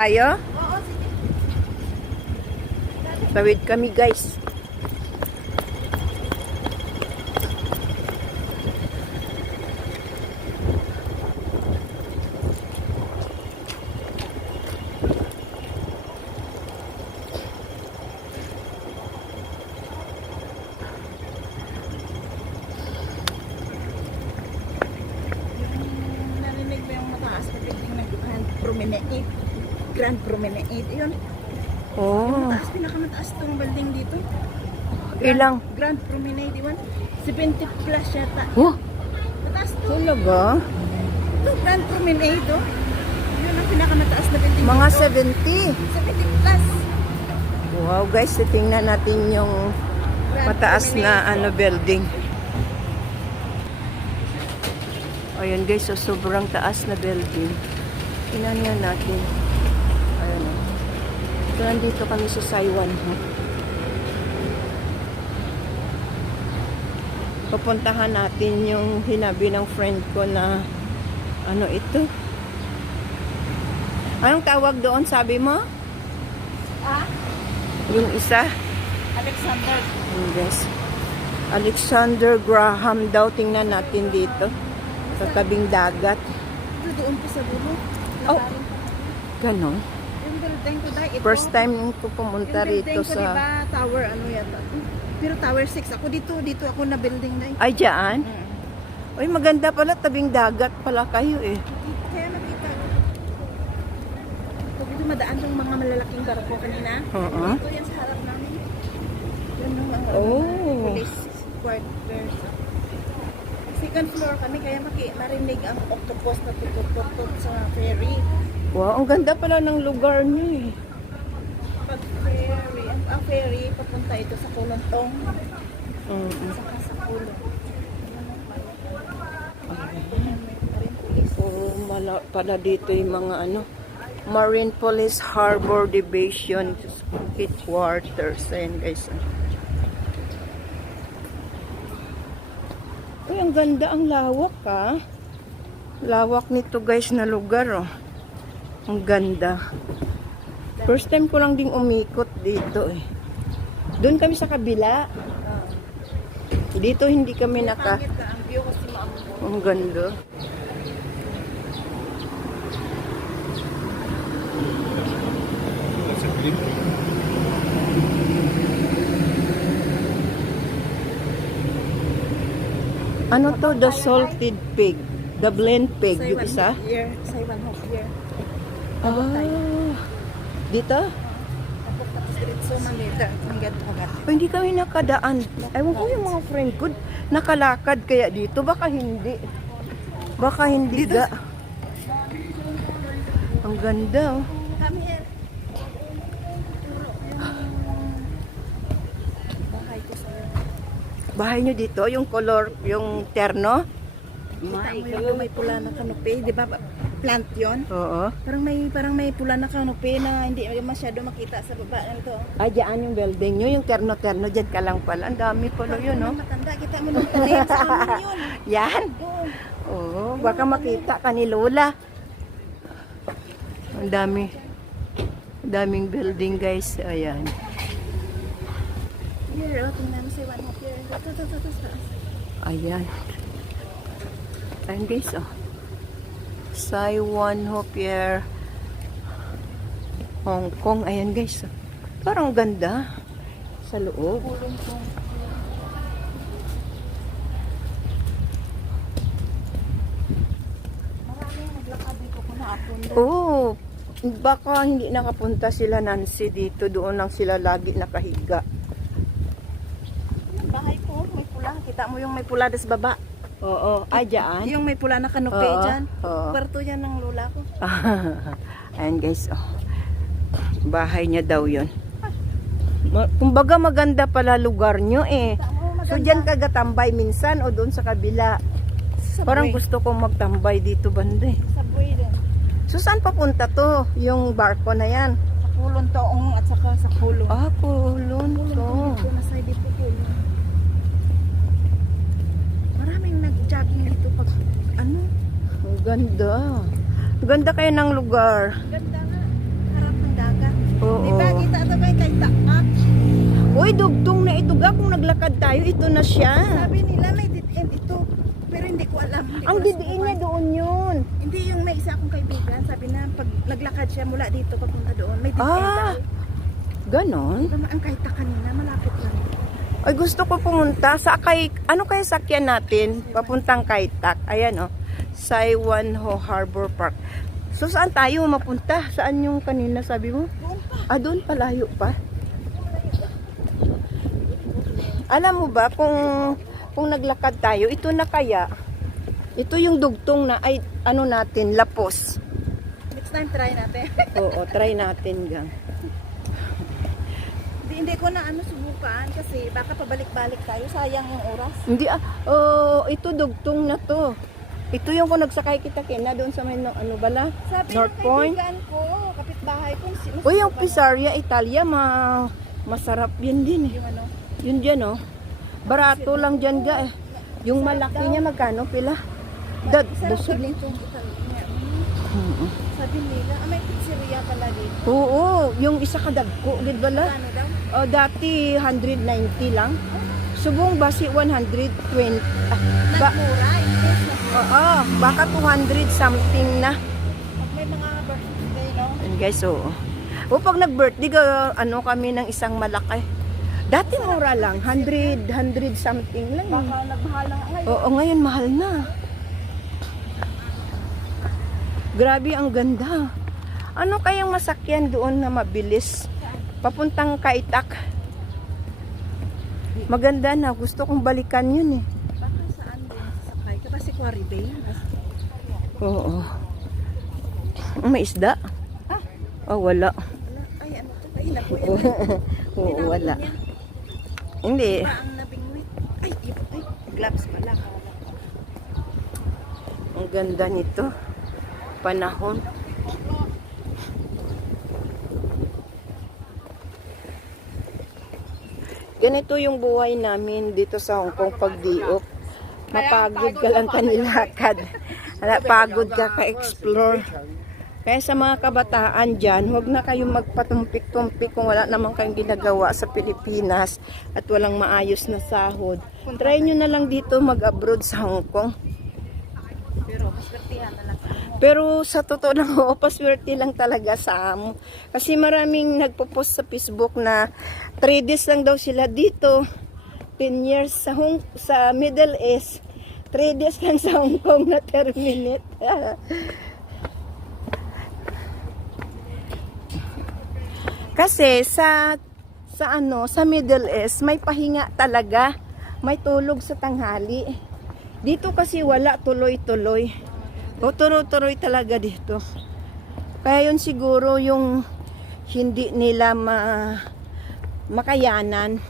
Ayo? Tawid kami guys. Narinig mo yung mataas na building ng Grand Promenade, yun. Oh. Pinakamataas itong building dito. Ilang? Grand Promenade, yun. 70 plus yata. Oh, Mataas to. talaga? Ito, Grand Promenade, oh. Yun ang pinakamataas na building Mga dito. 70. 70 plus. Wow guys, tingnan natin yung Grand mataas Promenade. na building. Ayan guys, so sobrang taas na building. Tingnan nga natin. Ayan o. So nandito kami sa Saiwan. Pupuntahan natin yung hinabi ng friend ko na ano ito. Anong tawag doon sabi mo? Ah, Yung isa? Alexander. Yes. Alexander Graham daw. Tingnan natin dito. Sa tabing dagat. Ito doon pa sa dulo. Oh. Ganon. Yung building ko dahil ito. First time ko pumunta yung building rito ko, sa... diba, tower, ano yata. Pero tower 6. Ako dito ako na building na Ay, dyan? Uy, maganda pala. Tabing dagat pala kayo eh. Kaya nakita ko. Dito madaan yung mga malalaking barko kanina. Oo. Ito yan sa harap namin. Yan yung mga Oh. police quarters. Second floor kami kaya marinig ang octopus na tutot sa ferry. Wow, ang ganda pala ng lugar niyo eh. Pag ferry, ang ferry papunta ito sa Kolontong. Saka sa Kulong. Marine police. Oh, pala dito yung mga ano, Marine Police Harbor Division Headquarters. Ayan guys. Uy, ang ganda, ang lawak ha. Lawak nito guys na lugar oh. Ang ganda. First time ko lang ding umikot dito eh. Doon kami sa kabila. Dito hindi kami naka... Pangit na ang view kasi maambo. Ang ganda. Ano to? The salted pig. The blend pig. Yung isa? Saiwan Hope here. Ah. Dito? Tapos diretso Manila. Hanggang agad. Oh, hindi kami nakadaan. Ewan ko yung mga friend ko. Nakalakad kaya dito. Baka hindi. Baka hindi ga. Ang ganda oh. Come here. Bahay ko sa Bahay nyo dito, yung color, yung terno? may pula na kanope, di ba? Plant 'yon. Oo. Parang may pula na kanope na hindi masyado makita sa baba nito. Ah, dyan yung building nyo, yung terno-terno, dyan ka lang pala. Ang dami pala yun, no? Matanda, kita mo nung talim sa amin yun. Yan? Oo. Oo, baka makita ka ni Lola. Ang dami. Ang daming building, guys. Ayan. Here, oh, tingnan mo si One Hope here. Ito. Ayan. Ayan, guys, oh. Saiwan Hopier Hong Kong. Ayan, guys. Oh. Parang ganda sa loob. Maraming naglakad dito kung naapon. Oo. Baka hindi nakapunta sila Nancy dito. Doon lang sila lagi nakahiga. Bahay ko, may pula. Kita mo yung may pula sa baba. Oo. Ay, dyan? Yung may pula na kanope Oo, dyan. oo. Kwarto yan ng lola ko. Ayan, guys. Oh. Bahay niya daw yun. Kumbaga maganda pala lugar nyo eh. So dyan ka gatambay minsan o doon sa kabila. Subway. Parang gusto kong magtambay dito banda eh. Subway din. So, saan papunta to? Yung barko na yan? Sa Kulon Toong at saka sa Kulon. Ah, Kulon to. Dito na side dito Kulon. Maraming nag-jogging dito pag ano. Ang ganda. Ang ganda kayo ng lugar. Ganda nga. Harap ng dagat. Oo. Diba kita ito ba kay Taak? Uy, dugtong na ito ga. Kung naglakad tayo, ito na siya. Sabi nila may dead end ito. Pero hindi ko alam. Hindi Ang ko didiin niya nasubukan. doon yun. Hindi yung may isa akong kaibigan. Sabi na pag naglakad siya mula dito papunta doon. May dead end Ah. daw. Ganon? Diba ang Kaita kanina malapit lang. Ay, gusto ko pumunta sa ano kaya sakyan natin? Papuntang Kaitak. Ayan, oh. Saiwanho Harbor Park. So, saan tayo mapunta? Saan yung kanina sabi mo? Doon pa. Ah, doon palayo pa. Alam mo ba, kung naglakad tayo, ito na kaya, ito yung dugtong na, ay, ano natin, Lapos. Next time try natin. Oo, try natin gang. Hindi ko na subukan kasi baka pabalik-balik tayo. Sayang yung oras. Hindi oh, ito dugtong na to. Ito yung kung nagsakay kita kina doon sa may ano bala? Sabi North ng Point. kaibigan ko, kapitbahay ko, Uy, yung Pisaria Italia, masarap yan din eh. yung ano, Yun dyan oh. Barato lang dyan ga eh. Yung malaki niya magkano pila? Dad, sarap busog. din itong Italia. Oo. Sabi nila, may pizzeria pala dito. Oo, yung isa kadagko, gid bala? Kano daw? Oh, dati 190 lang. Subong basi 120. Nagmura, imbes na. Oo, baka 200 something na. Pag may mga birthday, no? Yan guys, oo. O pag nag-birthday, ano kami ng isang malaki. Dati mura lang, 100 something lang. Baka nagmahal na nga ngayon. Oo, ngayon mahal na. Grabe, ang ganda. Ano kayang masakyan doon na mabilis? Papuntang Kaitak. Maganda na, gusto kong balikan yun eh. Baka saan din sasakay? Kasi Quarry Bay. Oo. May isda? Ah. Oh, wala. Wala. Ay, ano to? Ay, naku yan. Oo, wala. Hindi. Ba ang nabingwit? Ay, gloves pala. Ang ganda nito. Panahon. Ganito yung buhay namin dito sa Hong Kong pagdiok. Mapagod ka lang kanilakad. Pagod ka ka-explore. Kaya sa mga kabataan dyan, huwag na kayong magpatumpik-tumpik kung wala naman kayong ginagawa sa Pilipinas at walang maayos na sahod. Try nyo na lang dito mag-abroad sa Hong Kong. Pero, maswertihan na lang. Pero sa totoo lang, oo, paswerte lang talaga sa amo. Kasi maraming nagpo-post sa Facebook na 3 days lang daw sila dito. 10 years sa Middle East. 3 days lang sa Hong Kong na terminate. Kasi sa Middle East, may pahinga talaga. May tulog sa tanghali. Dito kasi wala, tuloy-tuloy. O tuloy-tuloy talaga dito. Kaya yun siguro yung hindi nila makayanan.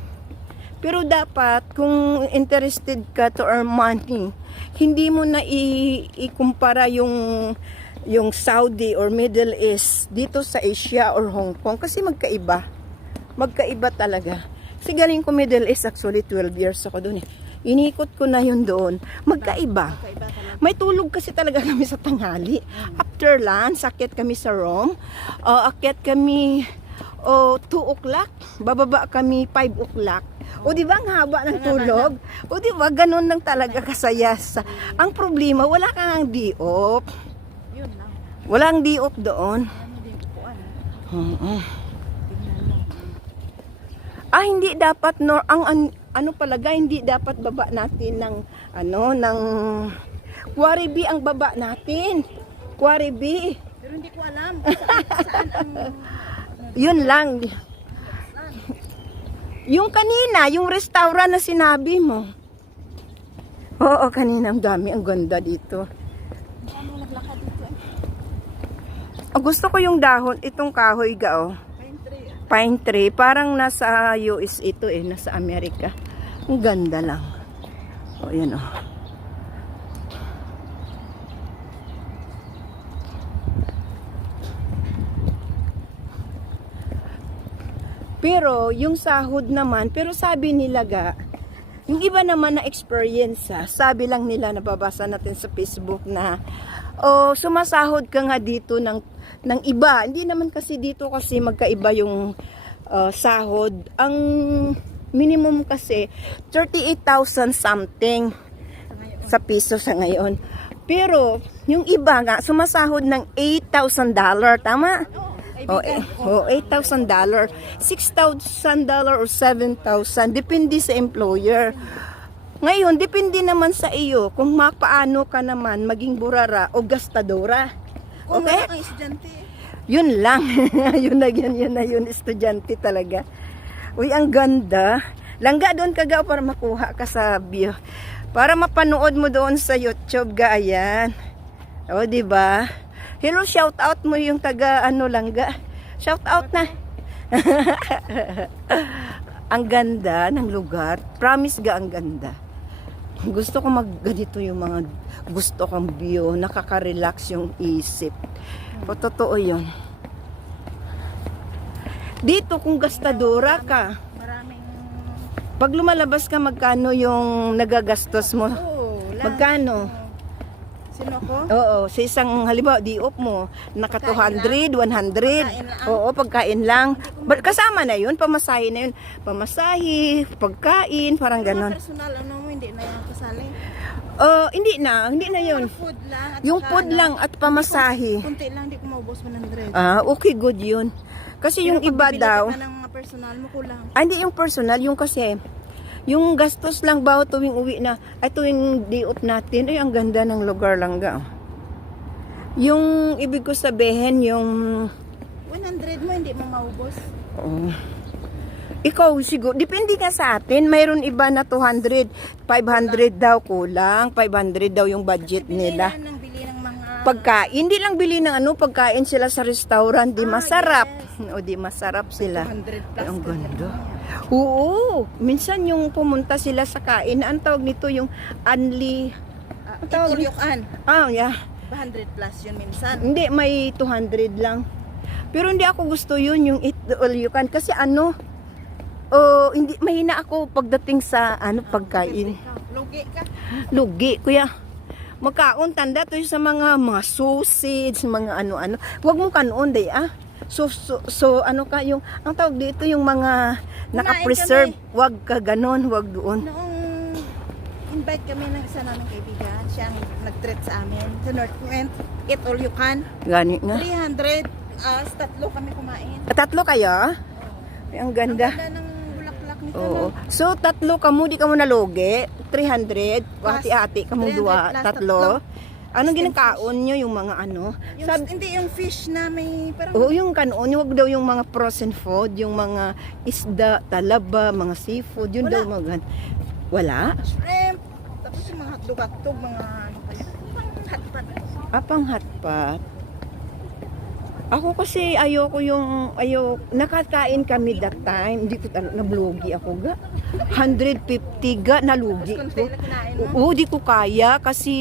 Pero dapat kung interested ka to earn money, hindi mo na ikumpara yung Saudi or Middle East dito sa Asia or Hong Kong kasi magkaiba. Magkaiba talaga. Kasi galing ko Middle East, actually 12 years ako doon eh. Inikot ko na yun doon. Magkaiba. May tulog kasi talaga kami sa tanghali. After lunch, akyat kami sa room. Akyat kami 2 o'clock. Bababa kami 5 o'clock. O di ba ang haba ng tulog? O di ba ganun lang talaga kasaya. Ang problema, wala kang diop. Yun lang. Walang diop doon. Hindi ko po Hindi dapat ano palaga, hindi dapat baba natin ng Quarry B ang baba natin. Quarry B. Pero hindi ko alam saan ang Yun lang. Yung kanina, yung restaurant na sinabi mo. Oo, kanina ang dami, ang ganda dito. ano naglakad dito eh. Gusto ko yung dahon, itong kahoy ga oh. Pine tree. Pine tree, parang nasa US ito eh, nasa Amerika. Ang ganda lang. O, yan o. Pero yung sahod naman, pero sabi nila ga, yung iba naman na experience sabi lang nila, nababasa natin sa Facebook na sumasahod ka nga dito ng iba. Hindi naman kasi dito kasi magkaiba yung sahod. Ang minimum kasi 38,000 something sa piso sa ngayon. Pero yung iba nga sumasahod ng $8,000, tama? $8,000, $6,000 or $7,000, depende sa employer. Ngayon, depende naman sa iyo kung paano ka naman maging burara o gastadora. Kung Okay? wala kang estudyante. Yun lang. yun na yun, estudyante talaga. Uy, ang ganda. Langga doon ka para makuha ka sa view. Para mapanood mo doon sa YouTube ga, ayan. O, diba? Hello, shout out mo yung taga Langga. Shout out na. Ang ganda ng lugar. Promise ga, ang ganda. Gusto ko ganito yung mga gusto kong view. Nakaka-relax yung isip. Totoo yun. Dito kung gastadora ka, Maraming... pag lumalabas ka, magkano yung nagagastos mo? Magkano? Sino ko? Oo, sa isang halimbawa, di-off mo, naka 200, 100. Oo, pagkain lang. Kasama na yun, pamasahe na yun. Pamasahe, pagkain, parang ganon. Personal, mo, hindi na yung kasali. Hindi na yun. Food lang. At Yung saka, food lang at pamasahe. Kunti lang, hindi ko maubos 100. Okay, good yun. Kasi yung iba daw, Pero pag ng mga personal mo, kulang. hindi yung personal, yung kasi, yung gastos lang ba tuwing uwi na, ay tuwing day off natin, ay ang ganda ng lugar lang ga. Yung ibig ko sabihin, yung 100 mo, hindi mo maubos. ikaw siguro, depende ka sa atin, mayroon iba na 200, 500 daw kulang, 500 daw yung budget nila. Bili ng mga... Pagkain, hindi lang bili ng pagkain sila sa restaurant, di masarap. O di masarap sila. 200 plus. Ay, ang ganda. Oo, minsan yung pumunta sila sa kain, ang tawag nito yung unli. Tawag Itulyukan. yeah. 100 plus yun minsan. Hindi, may 200 lang. Pero hindi ako gusto yun, yung eat all you can. Kasi hindi, mahina ako pagdating sa pagkain. Lugi ka. Lugi, kuya. Magkaon, tanda to sa mga sausage, mga ano-ano. Huwag mo kanoon, day So ano ka, yung, ang tawag dito, yung mga naka-preserve. Huwag ka ganon, huwag doon. Noong invite kami ng isa naming kaibigan, siyang nag-treat sa amin sa North Point, eat all you can. Gani nga. 300, tatlo kami kumain. Tatlo kayo? Ay, ang ganda. Ang ganda ng bulaklak nito. Oo. No? So, tatlo ka mo, di ka mo nalogi. 300, hati-hati ka mo 300 dua, plus tatlo. Anong ginakaon nyo, yung mga Hindi yung fish na may parang... Oo, yung kanon, huwag daw yung mga frozen food, yung mga isda, talaba, mga seafood, yun Wala. daw mga wala? shrimp, tapos yung mga hotdog, mga ano kaya, hotpot. Apang hotpot. Ako kasi nakakain kami that time, hindi ko nablugi ako ga. 150 ga, nalugi Tapos ko. konti lang kinain mo. Oo, di ko kaya kasi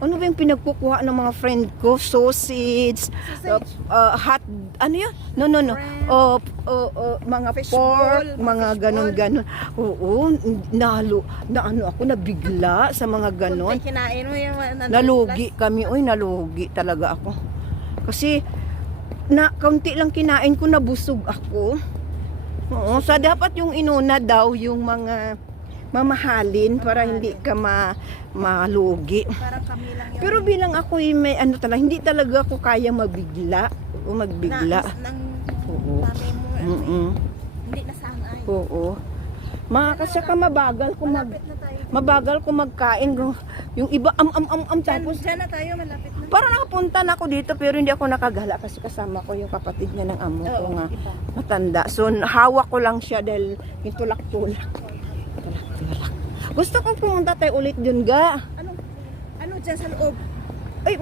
ano ba yung pinagkukuha ng mga friend ko? Sausage, hot, ano yun? No. Mga Fish pork, ball, mga fish ganon. Oo, ako, nabigla sa mga ganon. Konti kinain mo yung 100 Nalugi kami, nalugi talaga ako. Kasi, kaunti lang kinain ko, nabusog ako. Oo, so dapat yung inuna daw, yung mga mamahalin para hindi ka malugi. Parang kami lang yun. Pero bilang ako may hindi talaga ako kaya magbigla. Oo. Sabi mo, hindi nasanay. Oo. Kasi mabagal ko Malapit na tayo. mabagal ko magkain. Yung iba tapos Diyan na tayo, malapit na. parang nakapunta na ako dito pero hindi ako nakagala kasi kasama ko yung kapatid niya ng amo ko nga iba. matanda. So hawak ko lang siya dahil yung tulak-tulak. Gusto kong pumunta tayo ulit dun ga. Ano dyan sa loob? Ay,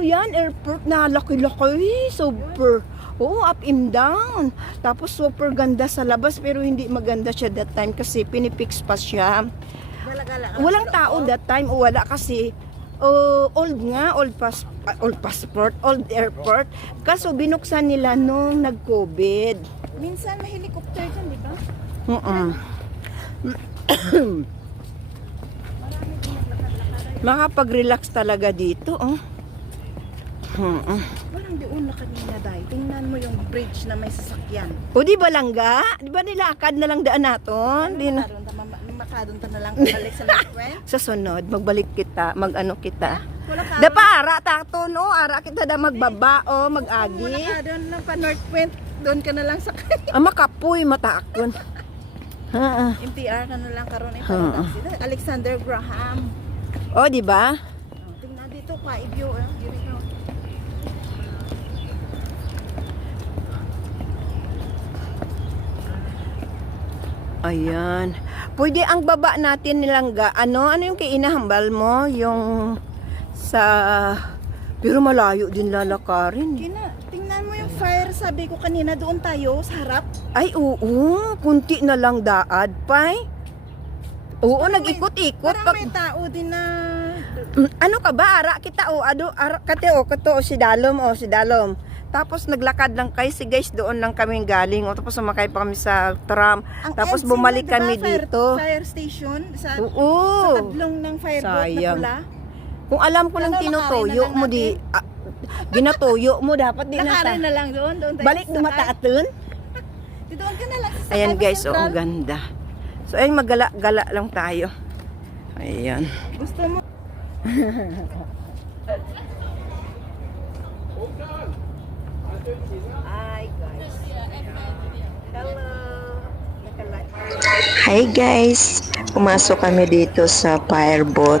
yan? Airport na laki-laki. Super. Oo, up and down. Tapos super ganda sa labas pero hindi maganda siya that time kasi pinipix pa siya. Gala-gala. Walang tao that time o wala kasi old passport, old airport. Kaso binuksan nila nung nag-COVID. Minsan may helicopter dyan, di ba? Marami din naglakad-lakad. Makapag-relax talaga dito, oh. Walang doon na kanina, Day. Tingnan mo yung bridge na may sasakyan. O di ba langga? Di ba nilakad na lang daan naton? Di na. Makadun ta na lang balik sa Northwest. Sa sunod, magbalik kita, mag-ano kita. Wala ka. Da pa ara tato no, ara kita da magbaba o Wala mag-agi. ka doon lang pa Northwest. Doon ka na lang sa Makapoy matakon. Ha. MTR ka na lang karon eh. Ha. Sila Alexander Graham. O di ba? Oh, tingnan dito pa i-view eh. Here we go. Ayan. Pwede ang baba natin nilangga. Ano yung kainahambal mo? Yung sa... Pero malayo din lalakarin. Tingnan mo yung fire. Sabi ko kanina doon tayo sa harap. Ay, oo. Kunti na lang daad, pay. Oo, nag-ikot-ikot. Parang may tao din na... Ano ka ba? Ara kita o ara kate o kato si Dalom. Tapos naglakad lang kay si guys doon lang kami galing o tapos sumakay pa kami sa tram. Ang Tapos EDSA bumalik na, diba, kami dito. Fire station sa Oo. tablong ng fireboat na Sayang. pula. Kung alam ko lang Ano, tinutuyo lakarin na mo lang di ginatuyo mo dapat di na Nakarin ta. na lang doon tayo Balik sasakay. dumataatun. Doon ka na lang sasakay Ayan sa guys, oh, Central. ang ganda. So ayun magala-gala lang tayo. Ayan. Gusto mo? Hi guys. Hello. Hi guys, pumasok kami dito sa fireboat.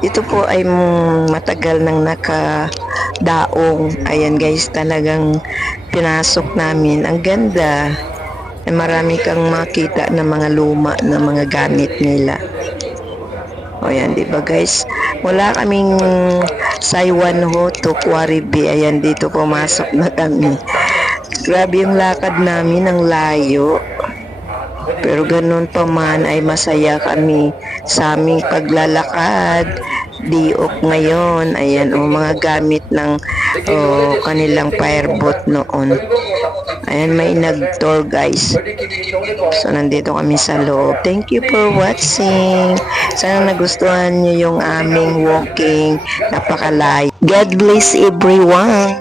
Ito po ay matagal nang nakadaong. Ayan guys, talagang pinasok namin. Ang ganda. Marami kang makita na mga luma na mga gamit nila. O yan, di ba guys? Wala kaming Saiwan Ho to Quarry Bay. Ayan, dito pumasok na kami. Grabe yung lakad namin, ang layo. Pero ganun pa man ay masaya kami sa aming paglalakad. Diok ngayon. Ayan, mga gamit ng kanilang fireboat noon. Ayan, may nag-tour guys. So, nandito kami sa loob. Thank you for watching. Sana nagustuhan niyo yung aming walking. Napakalayo. God bless everyone.